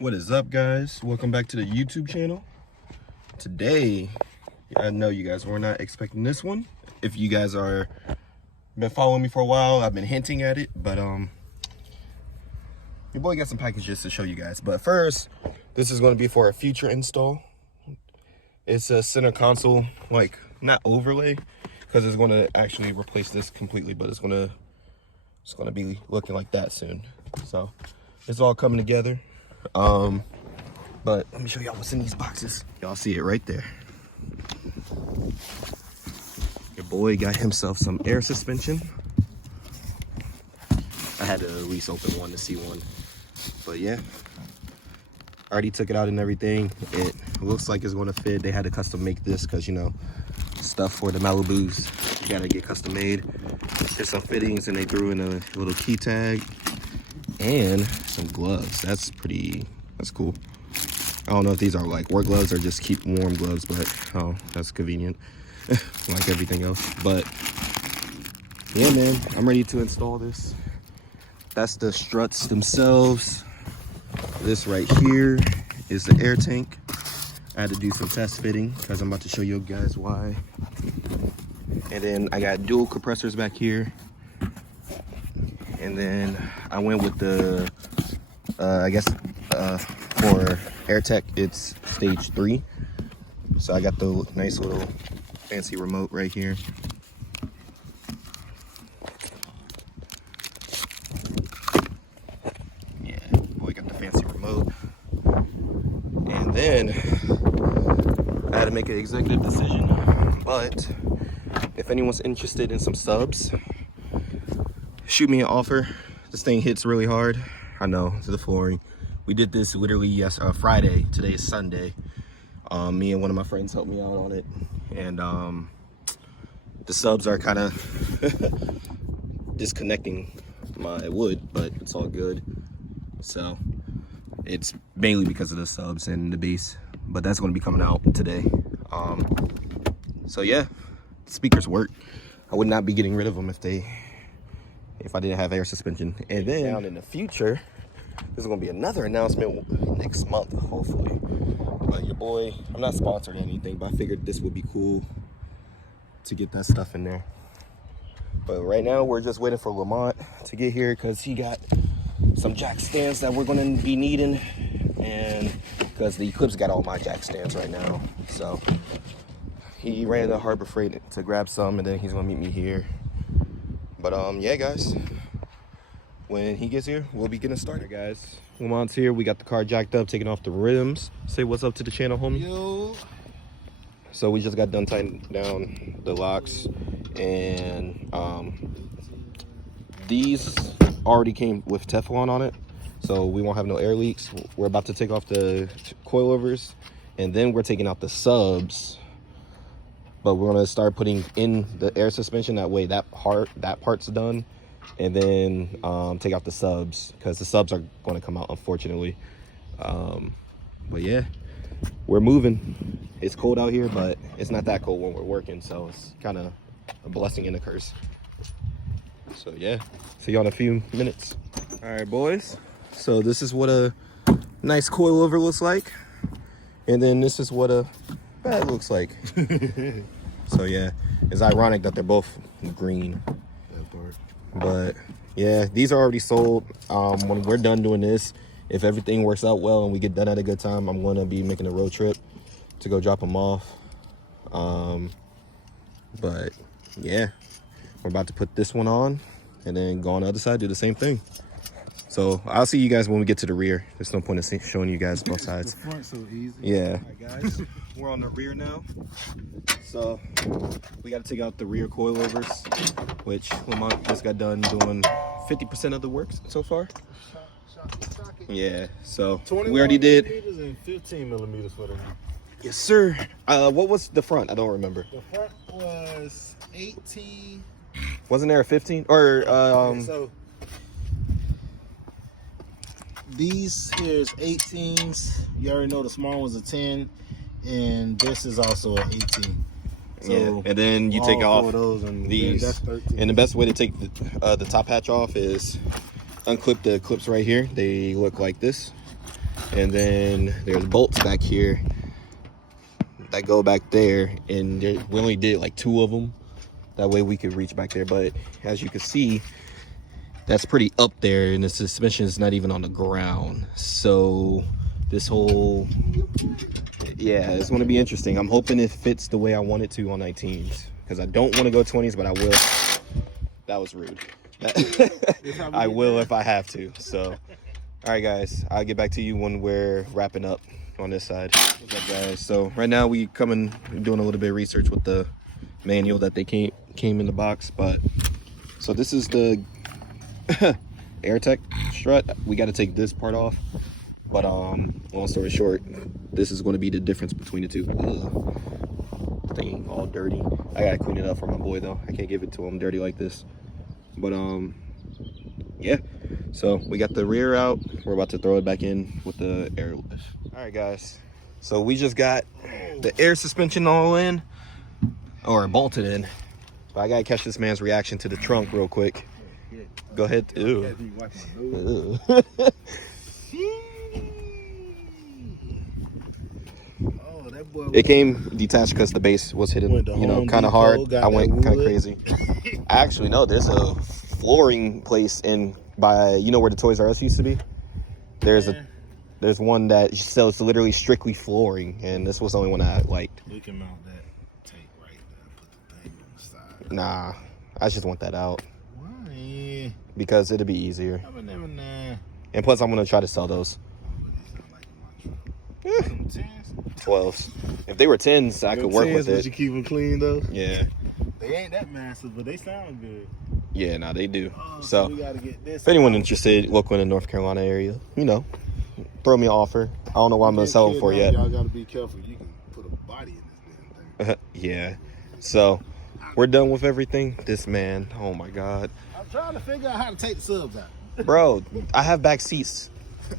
What is up, guys? Welcome back to the YouTube channel. Today, I know you guys were not expecting this one. If you guys are been following me for a while, I've been hinting at it, but your boy got some packages to show you guys. But first, this is going to be for a future install. It's a center console, like not overlay, because it's going to actually replace this completely, but it's going to be looking like that soon. So it's all coming together. But let me show y'all what's in these boxes. Y'all see it right there. Your boy got himself some air suspension. I had to at least open one to see one. But yeah, I already took it out and everything. It looks like it's going to fit. They had to custom make this because, you know, stuff for the Malibus, you gotta get custom made. There's some fittings and they threw in a little key tag and some gloves. That's cool. I don't know if these are like work gloves or just keep warm gloves, but oh, that's convenient. Like everything else. But yeah, man, I'm ready to install this. That's the struts themselves. This right here is the air tank. I had to do some test fitting because I'm about to show you guys why. And then I got dual compressors back here. And then I went with the, for Airtekk, it's stage 3. So I got the nice little fancy remote right here. Yeah, boy got the fancy remote. And then I had to make an executive decision. But if anyone's interested in some subs, shoot me an offer. This thing hits really hard. I know, to the flooring. We did this literally Friday. Today is Sunday. Me and one of my friends helped me out on it. And the subs are kind of disconnecting my wood, but it's all good. So it's mainly because of the subs and the base. But that's going to be coming out today. So yeah, the speakers work. I would not be getting rid of them if I didn't have air suspension. And then down in the future, there's gonna be another announcement next month, hopefully. But your boy, I'm not sponsored or anything, but I figured this would be cool to get that stuff in there. But right now, we're just waiting for Lamont to get here because he got some jack stands that we're gonna be needing. And because the Eclipse got all my jack stands right now. So he ran to Harbor Freight to grab some, and then he's gonna meet me here. But yeah, guys, when he gets here, we'll be getting started. Guys, Lamont's here. We got the car jacked up, taking off the rims. Say what's up to the channel, homie. Yo. So we just got done tightening down the locks, and these already came with Teflon on it, so we won't have no air leaks. We're about to take off the coilovers, and then we're taking out the subs. But we're gonna start putting in the air suspension. That way, that part's done, and then take out the subs because the subs are going to come out, unfortunately. But yeah, we're moving. It's cold out here, but it's not that cold when we're working, so it's kind of a blessing and a curse. So yeah, see you in a few minutes. All right, boys. So this is what a nice coilover looks like, and then this is what a bad looks like. So yeah, it's ironic that they're both green. That part. But yeah, these are already sold. When we're done doing this, if everything works out well and we get done at a good time, I'm gonna be making a road trip to go drop them off. But yeah, we're about to put this one on and then go on the other side, do the same thing. So I'll see you guys when we get to the rear. There's no point in showing you guys both sides. The front so easy. Yeah. All right, guys. We're on the rear now. So we got to take out the rear coilovers, which Lamont just got done doing 50% of the work so far. Yeah, so we already did. And 15 millimeters for them. Yes, sir. What was the front? I don't remember. The front was 18. Wasn't there a 15? Or Okay, so these here's 18s. You already know the small one's a 10, and this is also an 18. So yeah, and then you take off those and these. that's 13. And the best way to take the top hatch off is unclip the clips right here. They look like this. And then there's bolts back here that go back there, and we only did like 2 of them. That way we could reach back there. But as you can see, that's pretty up there, and the suspension is not even on the ground. So this whole, yeah, it's going to be interesting. I'm hoping it fits the way I want it to on 19s, because I don't want to go 20s, but I will. That was rude. I will if I have to. So, all right, guys, I'll get back to you when we're wrapping up on this side. What's up, guys? So right now we doing a little bit of research with the manual that they came in the box. But so this is the Airtekk strut. We got to take this part off. But long story short, this is going to be the difference between the two. Ugh. Thing all dirty. I gotta clean it up for my boy though. I can't give it to him dirty like this. But yeah, so we got the rear out. We're about to throw it back in with the airlift. All right, guys, so we just got the air suspension all in, or bolted in, but I gotta catch this man's reaction to the trunk real quick. Go ahead. Ew. Ew. It came detached because the base was hitting, you know, kind of hard. I went kind of crazy. Actually, no, there's a flooring place in by, you know, where the Toys R Us used to be. There's one that sells literally strictly flooring, and this was the only one I liked. We can mount that tape right there, put the thing on the side. Nah, I just want that out. Why? Because it'll be easier. Nah. And plus, I'm gonna try to sell those. 12s. If they were 10s, I could work with it. But you keep them clean though. Yeah. They ain't that massive, but they sound good. Yeah, nah, they do. Oh, so we gotta get this if anyone interested, local in the North Carolina area, you know, throw me an offer. I don't know what I'm gonna sell them for yet. Y'all gotta be careful. You can put a body in this damn thing. Yeah. So we're done with everything. This man, oh my God. I'm trying to figure out how to take the subs out. Bro, I have back seats.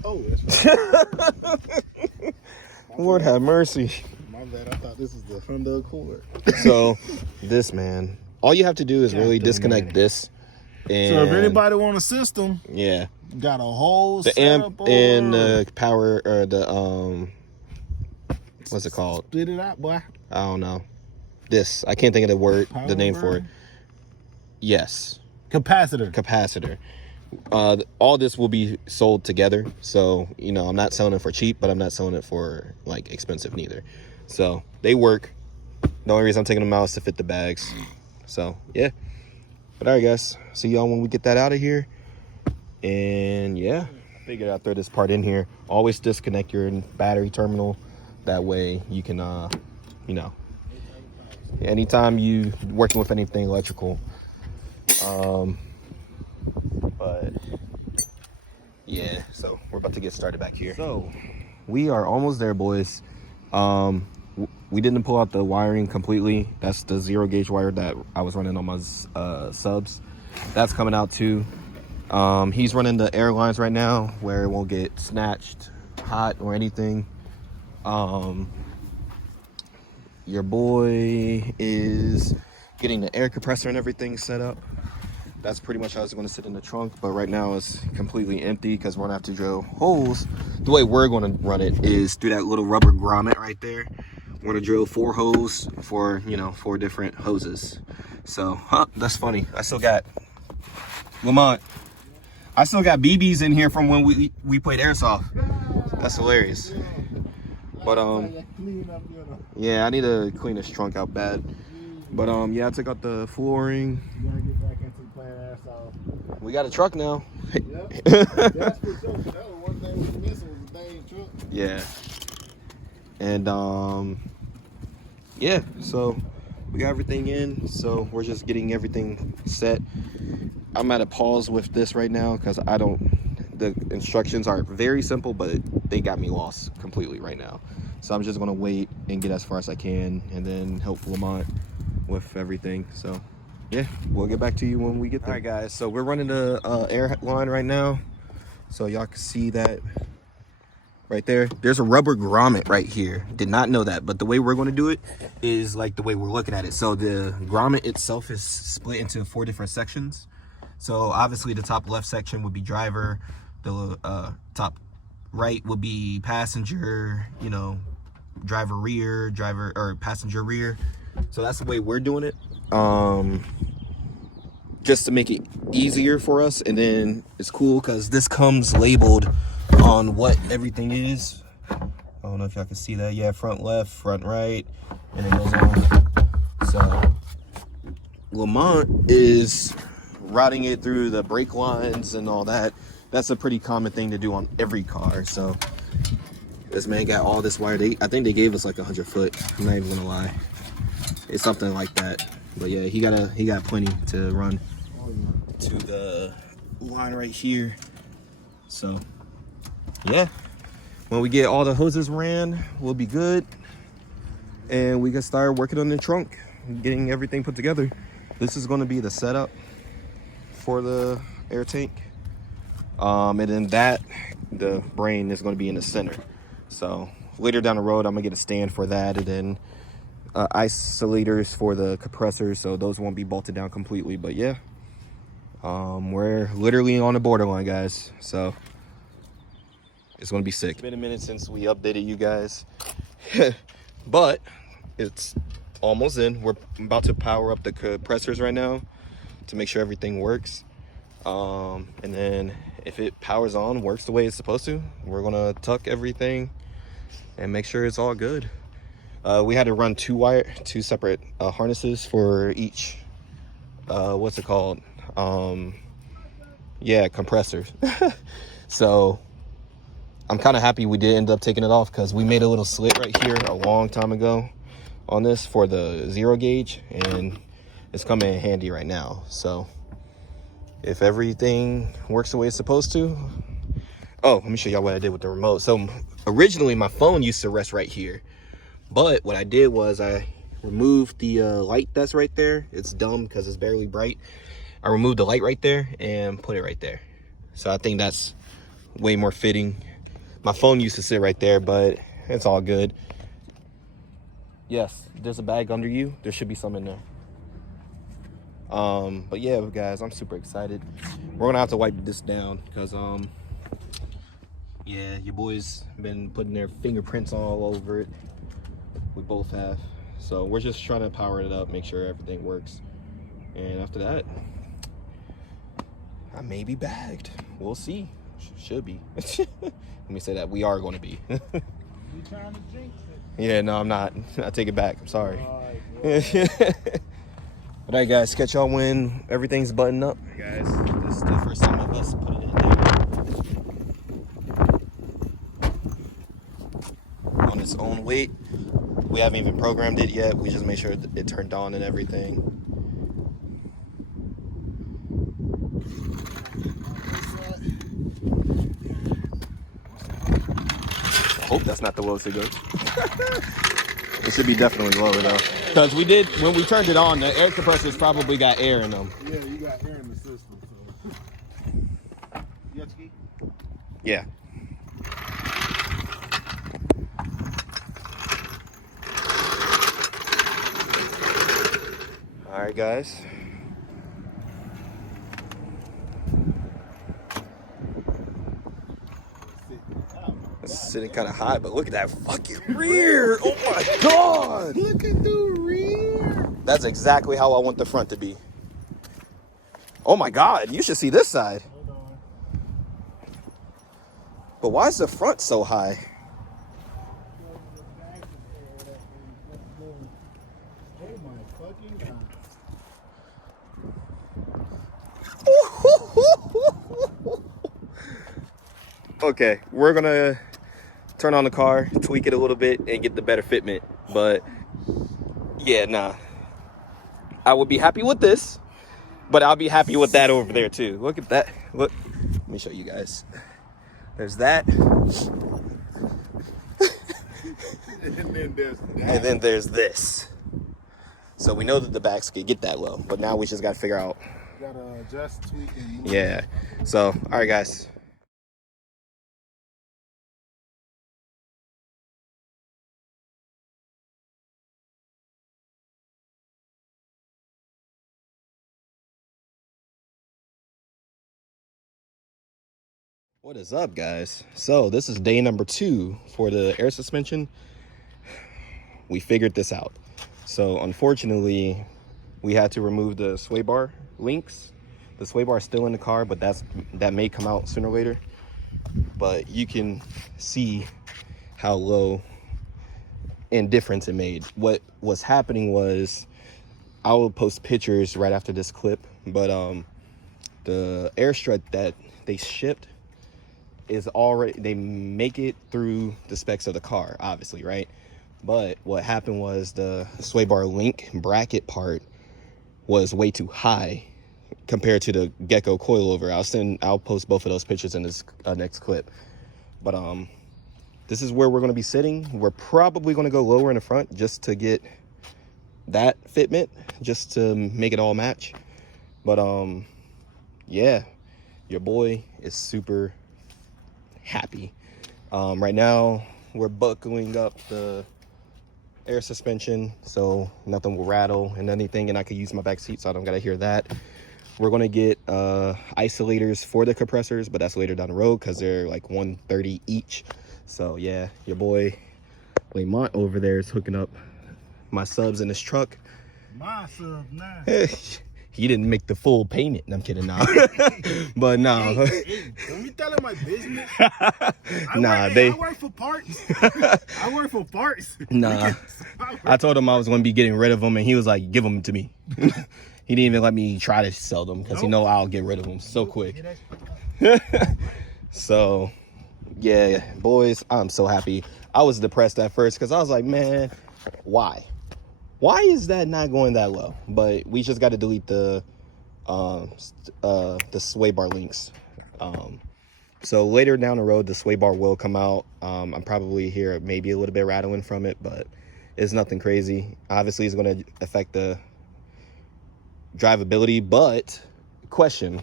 Oh, that's right. Lord have mercy. My bad. I thought this was the Honda Accord. So this man, all you have to do is really disconnect this. And so if anybody want a system, yeah, got a whole the amp and the power, or the what's it called? Split it out, boy. I don't know. This, I can't think of the word, the name for it. Yes. Capacitor. All this will be sold together. So, you know, I'm not selling it for cheap, but I'm not selling it for like expensive neither. So they work. The only reason I'm taking them out is to fit the bags. So yeah. But all right, guys, see y'all when we get that out of here. And yeah, I figured I'd throw this part in here. Always disconnect your battery terminal. That way you can, you know, anytime you working with anything electrical. But yeah, so we're about to get started back here. So we are almost there, boys. We didn't pull out the wiring completely. That's the 0 gauge wire that I was running on my subs. That's coming out too. He's running the air lines right now where it won't get snatched, hot, or anything. Your boy is getting the air compressor and everything set up. That's pretty much how it's going to sit in the trunk, but right now it's completely empty because we're going to have to drill holes. The way we're going to run it is through that little rubber grommet right there. We're going to drill 4 holes for, you know, 4 different hoses. So, that's funny. I still got, Lamont, I still got BBs in here from when we played airsoft. That's hilarious. But, yeah, I need to clean this trunk out bad. But, yeah, I took out the flooring. You gotta get back into playing airsoft. We got a truck now. Yep. That's for sure. That was one thing we was missing was the dang truck. Yeah. And yeah, so we got everything in. So we're just getting everything set. I'm at a pause with this right now because the instructions are very simple, but they got me lost completely right now. So I'm just gonna wait and get as far as I can and then help Lamont with everything. So yeah, we'll get back to you when we get there. All right, guys, so we're running the air line right now, so y'all can see that right there. There's a rubber grommet right here. Did not know that, but the way we're going to do it is like the way we're looking at it. So the grommet itself is split into 4 different sections. So obviously the top left section would be driver, the top right would be passenger, you know, driver rear, driver or passenger rear. So that's the way we're doing it. Just to make it easier for us. And then it's cool because this comes labeled on what everything is. I don't know if y'all can see that. Yeah, front left, front right, and it goes on. So Lamont is routing it through the brake lines and all that. That's a pretty common thing to do on every car. So this man got all this wire. I think they gave us like 100 foot. I'm not even gonna lie. It's something like that. But yeah, he got plenty to run to the line right here. So yeah, when we get all the hoses ran, we'll be good, and we can start working on the trunk, getting everything put together. This is going to be the setup for the Airtekk, and then the brain is going to be in the center. So later down the road, I'm gonna get a stand for that, and then isolators for the compressors, so those won't be bolted down completely. But yeah, we're literally on the borderline, guys, so it's gonna be sick. It's been a minute since we updated you guys, but it's almost in. We're about to power up the compressors right now to make sure everything works, and then if it powers on, works the way it's supposed to, we're gonna tuck everything and make sure it's all good. We had to run two separate harnesses for each what's it called, yeah, compressors. So I'm kind of happy we did end up taking it off, because we made a little slit right here a long time ago on this for the 0 gauge, and it's coming in handy right now. So if everything works the way it's supposed to. Oh, let me show y'all what I did with the remote. So originally my phone used to rest right here, but what I did was I removed the light that's right there. It's dumb because it's barely bright. I removed the light right there and put it right there. So I think that's way more fitting. My phone used to sit right there, but it's all good. Yes, there's a bag under you. There should be some in there. But yeah, guys, I'm super excited. We're gonna have to wipe this down because yeah, your boys been putting their fingerprints all over it. We both have. So we're just trying to power it up, make sure everything works. And after that, I may be bagged. We'll see. Should be. Let me say that. We are going to be. You trying to jinx it? Yeah, no, I'm not. I take it back. I'm sorry. All right, guys. Catch y'all when everything's buttoned up. All right, guys. This is the first time of us putting it in on its own weight. We haven't even programmed it yet. We just made sure it turned on and everything. I hope that's not the lowest it goes. It should be definitely lower though, because we did, when we turned it on, the air compressors probably got air in them. Yeah, you got air in the system. So. You got ski? Yeah. All right, guys. It's sitting kind of high, but look at that fucking rear. Oh my God. Look at the rear. That's exactly how I want the front to be. Oh my God, you should see this side. Hold on. But why is the front so high? Oh my fucking God. Okay, we're gonna turn on the car, tweak it a little bit, and get the better fitment. But yeah, nah. I would be happy with this, but I'll be happy with that over there too. Look at that. Look, let me show you guys. There's that. And then there's that. And then there's this. So we know that the backs could get that low, but now we just gotta figure out. Gotta adjust, tweak, and move. Yeah. So, all right, guys. What is up, guys? So this is day number 2 for the air suspension. We figured this out. So unfortunately, we had to remove the sway bar links. The sway bar is still in the car, but that may come out sooner or later. But you can see how low in difference it made. What was happening was, I will post pictures right after this clip, but the air strut that they shipped is already, they make it through the specs of the car, obviously, right? But what happened was the sway bar link bracket part was way too high compared to the Gecko coilover. I'll post both of those pictures in this next clip. But this is where we're going to be sitting. We're probably going to go lower in the front just to get that fitment, just to make it all match. But yeah, your boy is super happy. Right now we're buckling up the air suspension so nothing will rattle and anything, and I could use my back seat so I don't gotta hear that. We're gonna get isolators for the compressors, but that's later down the road because they're like $130 each. So yeah, your boy Lamont over there is hooking up my subs in his truck. My sub, nah. He didn't make the full payment. I'm kidding, nah. But nah. Hey, don't be telling my business. I work for parts. I work for parts. Nah. I told him I was going to be getting rid of them, and he was like, give them to me. He didn't even let me try to sell them because he know I'll get rid of them so quick. So, yeah, boys, I'm so happy. I was depressed at first because I was like, man, why? Why is that not going that low? But we just got to delete the sway bar links. So later down the road, the sway bar will come out. I'm probably here maybe a little bit rattling from it, but it's nothing crazy. Obviously, it's going to affect the drivability. But question: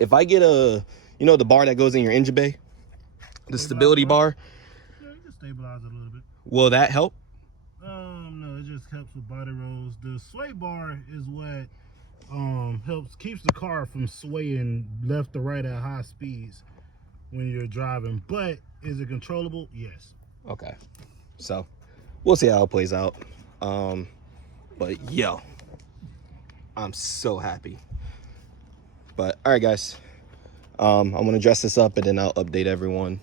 if I get the bar that goes in your engine bay, the stability bar, yeah, you can stabilize it a little bit. Will that help? No, it just helps with body rolls. The sway bar is what keeps the car from swaying left to right at high speeds when you're driving. But is it controllable? Yes. Okay, so we'll see how it plays out. But yo, I'm so happy. But all right, guys, I'm gonna dress this up and then I'll update everyone.